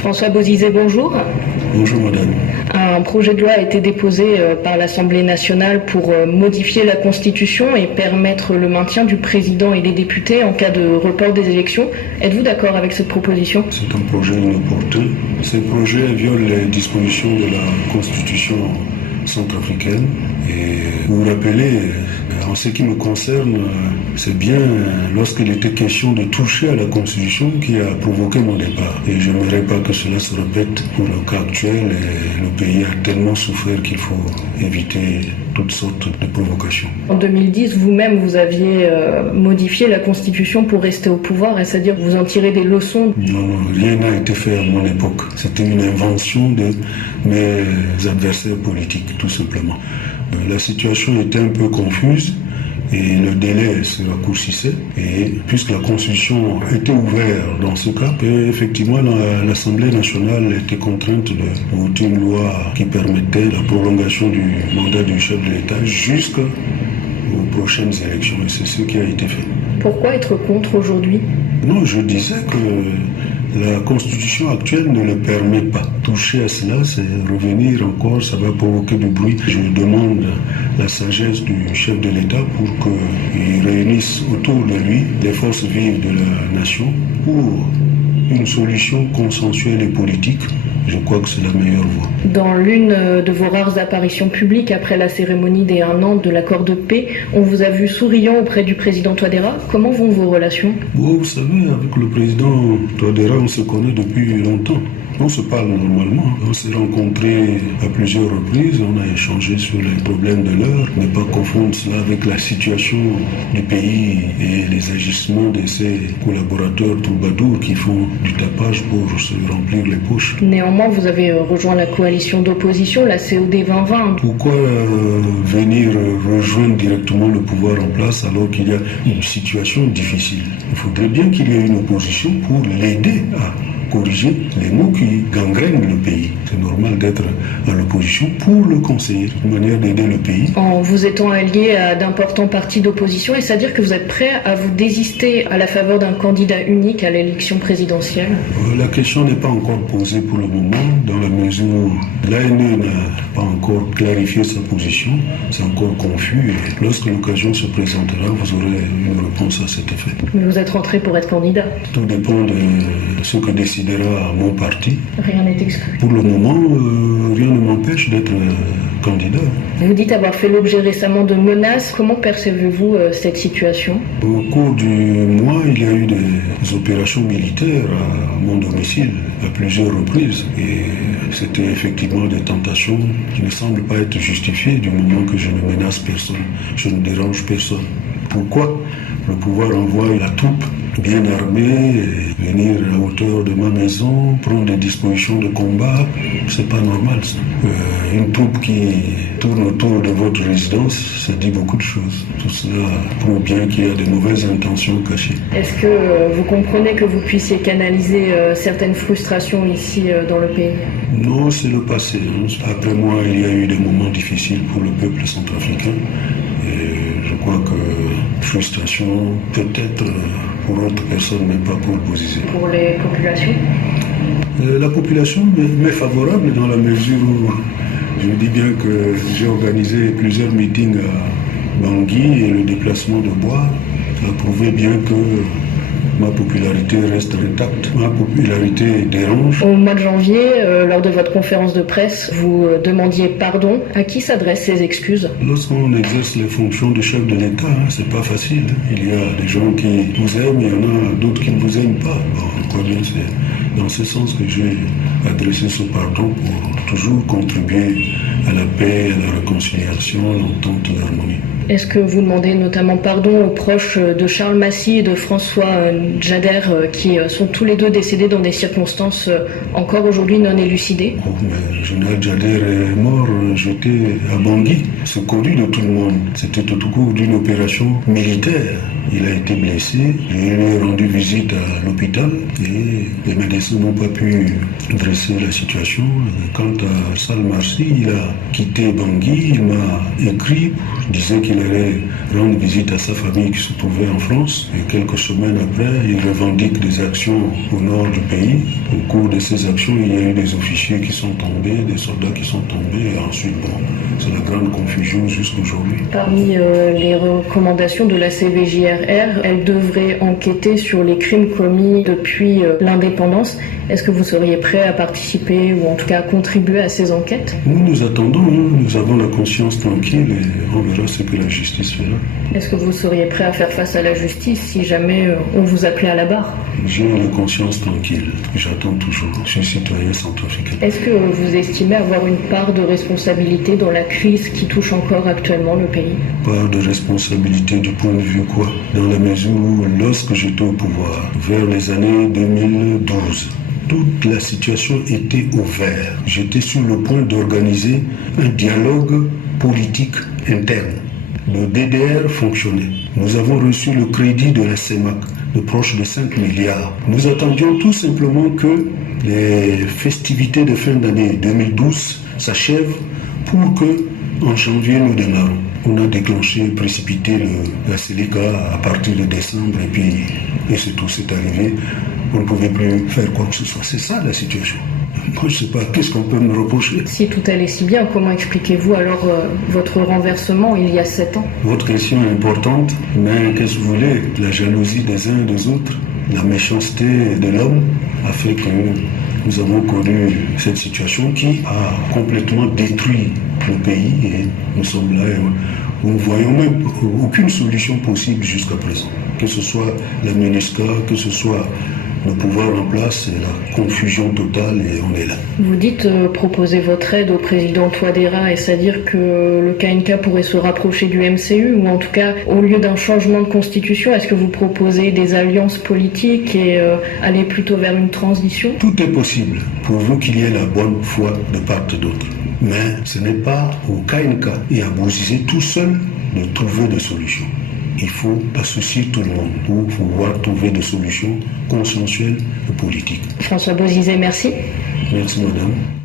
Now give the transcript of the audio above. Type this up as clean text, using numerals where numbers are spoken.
François Bozizé, bonjour. Bonjour madame. Un projet de loi a été déposé par l'Assemblée nationale pour modifier la Constitution et permettre le maintien du président et des députés en cas de report des élections. Êtes-vous d'accord avec cette proposition? C'est un projet inopportun. Ce projet viole les dispositions de la Constitution centrafricaine. Et vous vous rappelez, en ce qui me concerne, c'est bien lorsqu'il était question de toucher à la Constitution qui a provoqué mon départ. Et je n'aimerais pas que cela se répète pour le cas actuel. Et le pays a tellement souffert qu'il faut éviter toutes sortes de provocations. En 2010, vous-même, vous aviez modifié la Constitution pour rester au pouvoir, et c'est-à-dire que vous en tirez des leçons? Non, rien n'a été fait à mon époque. C'était une invention de mes adversaires politiques, tout simplement. La situation était un peu confuse et le délai se raccourcissait. Et puisque la Constitution était ouverte dans ce cas, effectivement, l'Assemblée nationale était contrainte de voter une loi qui permettait la prolongation du mandat du chef de l'État jusqu'aux prochaines élections. Et c'est ce qui a été fait. Pourquoi être contre aujourd'hui? Non, je disais que la Constitution actuelle ne le permet pas. Toucher à cela, c'est revenir encore, ça va provoquer du bruit. Je demande la sagesse du chef de l'État pour qu'il réunisse autour de lui les forces vives de la nation pour une solution consensuelle et politique. Je crois que c'est la meilleure voie. Dans l'une de vos rares apparitions publiques après la cérémonie des 1 an de l'accord de paix, on vous a vu souriant auprès du président Touadéra. Comment vont vos relations? Vous savez, avec le président Touadéra, on se connaît depuis longtemps. On se parle normalement. On s'est rencontrés à plusieurs reprises. On a échangé sur les problèmes de l'heure. Ne pas confondre cela avec la situation du pays et les agissements de ses collaborateurs troubadours qui font du tapage pour se remplir les poches. Néanmoins, vous avez rejoint la coalition d'opposition, la COD 2020. Pourquoi venir rejoindre directement le pouvoir en place alors qu'il y a une situation difficile? Il faudrait bien qu'il y ait une opposition pour l'aider à corriger les maux qui gangrènent le pays. C'est normal d'être à l'opposition pour le conseiller, une manière d'aider le pays. En vous étant allié à d'importants partis d'opposition, et c'est-à-dire que vous êtes prêt à vous désister à la faveur d'un candidat unique à l'élection présidentielle? La question n'est pas encore posée pour le moment, dans la mesure où l'ANE n'a pas encore clarifié sa position. C'est encore confus et lorsque l'occasion se présentera, vous aurez une réponse à cet effet. Mais vous êtes rentré pour être candidat? Tout dépend de ce que décidera mon parti. Rien n'est exclu. Pour le moment, rien ne m'empêche d'être candidat. Vous dites avoir fait l'objet récemment de menaces. Comment percevez-vous cette situation? Au cours du mois, il y a eu des opérations militaires à mon domicile à plusieurs reprises. Et c'était effectivement des tentations qui ne semblent pas être justifiées du moment que je ne menace personne, je ne dérange personne. Pourquoi le pouvoir envoie la troupe bien armée, venir à hauteur de ma maison, prendre des dispositions de combat? C'est pas normal ça. Une troupe qui tourne autour de votre résidence, ça dit beaucoup de choses. Tout cela prouve bien qu'il y a de mauvaises intentions cachées. Est-ce que vous comprenez que vous puissiez canaliser certaines frustrations ici dans le pays? Non, c'est le passé. Après moi, il y a eu des moments difficiles pour le peuple centrafricain. Et je crois que frustration, peut-être pour d'autres personnes, mais pas pour le Bozizé. Pour les populations? La population m'est favorable dans la mesure où je dis bien que j'ai organisé plusieurs meetings à Bangui et le déplacement de Bois a prouvé bien que ma popularité reste intacte. Ma popularité dérange. Au mois de janvier, lors de votre conférence de presse, vous demandiez pardon. À qui s'adressent ces excuses? Lorsqu'on exerce les fonctions de chef de l'État, c'est pas facile. Il y a des gens qui vous aiment, il y en a d'autres qui ne vous aiment pas. Bon, je crois bien c'est dans ce sens que j'ai adressé ce pardon pour toujours contribuer à la paix, à la réconciliation, à l'entente, à l'harmonie. Est-ce que vous demandez notamment pardon aux proches de Charles Massy et de François Djader qui sont tous les deux décédés dans des circonstances encore aujourd'hui non élucidées? Oh, mais le général Djader est mort, jeté à Bangui, secouru de tout le monde. C'était au cours d'une opération militaire. il a été blessé. Je lui ai rendu visite à l'hôpital et les médecins n'ont pas pu dresser la situation. Quant à Salmarsi, il a quitté Bangui, il m'a écrit, disait qu'il allait rendre visite à sa famille qui se trouvait en France. Et quelques semaines après, il revendique des actions au nord du pays. Au cours de ces actions, il y a eu des officiers qui sont tombés, des soldats qui sont tombés, et ensuite, c'est la grande confusion jusqu'aujourd'hui. Parmi les recommandations de la CVJRR, elle devrait enquêter sur les crimes commis depuis l'indépendance. Est-ce que vous seriez prêt à participer ou en tout cas à contribuer à ces enquêtes? Nous attendons, nous avons la conscience tranquille et on verra ce que la justice fera. Est-ce que vous seriez prêt à faire face à la justice si jamais on vous appelait à la barre? J'ai la conscience tranquille, j'attends toujours. Je suis citoyen centrafricain. Est-ce que vous estimez avoir une part de responsabilité dans la crise qui touche encore actuellement le pays? Part de responsabilité du point de vue quoi? Dans la mesure où lorsque j'étais au pouvoir, vers les années 2012, toute la situation était au vert. J'étais sur le point d'organiser un dialogue politique interne. Le DDR fonctionnait. Nous avons reçu le crédit de la CEMAC de proche de 5 milliards. Nous attendions tout simplement que les festivités de fin d'année 2012 s'achèvent pour que en janvier nous démarrons. On a déclenché, précipité la Séléka à partir de décembre et c'est tout, c'est arrivé. On ne pouvait plus faire quoi que ce soit. C'est ça la situation. Moi, je ne sais pas, qu'est-ce qu'on peut me reprocher? Si tout allait si bien, comment expliquez-vous alors votre renversement il y a 7 ans? Votre question est importante, mais qu'est-ce que vous voulez? La jalousie des uns et des autres, la méchanceté de l'homme a fait que nous avons connu cette situation qui a complètement détruit le pays et nous sommes là et nous ne voyons même aucune solution possible jusqu'à présent. Que ce soit la MINUSCA, que ce soit le pouvoir en place, c'est la confusion totale et on est là. Vous dites proposer votre aide au président Touadéra, et c'est-à-dire que le KNK pourrait se rapprocher du MCU, ou en tout cas, au lieu d'un changement de constitution, est-ce que vous proposez des alliances politiques et aller plutôt vers une transition? Tout est possible, pourvu qu'il y ait la bonne foi de part et d'autre. Mais ce n'est pas au KNK et à Bozizé tout seul de trouver des solutions. Il faut associer tout le monde pour pouvoir trouver des solutions consensuelles et politiques. François Bozizé, merci. Merci madame.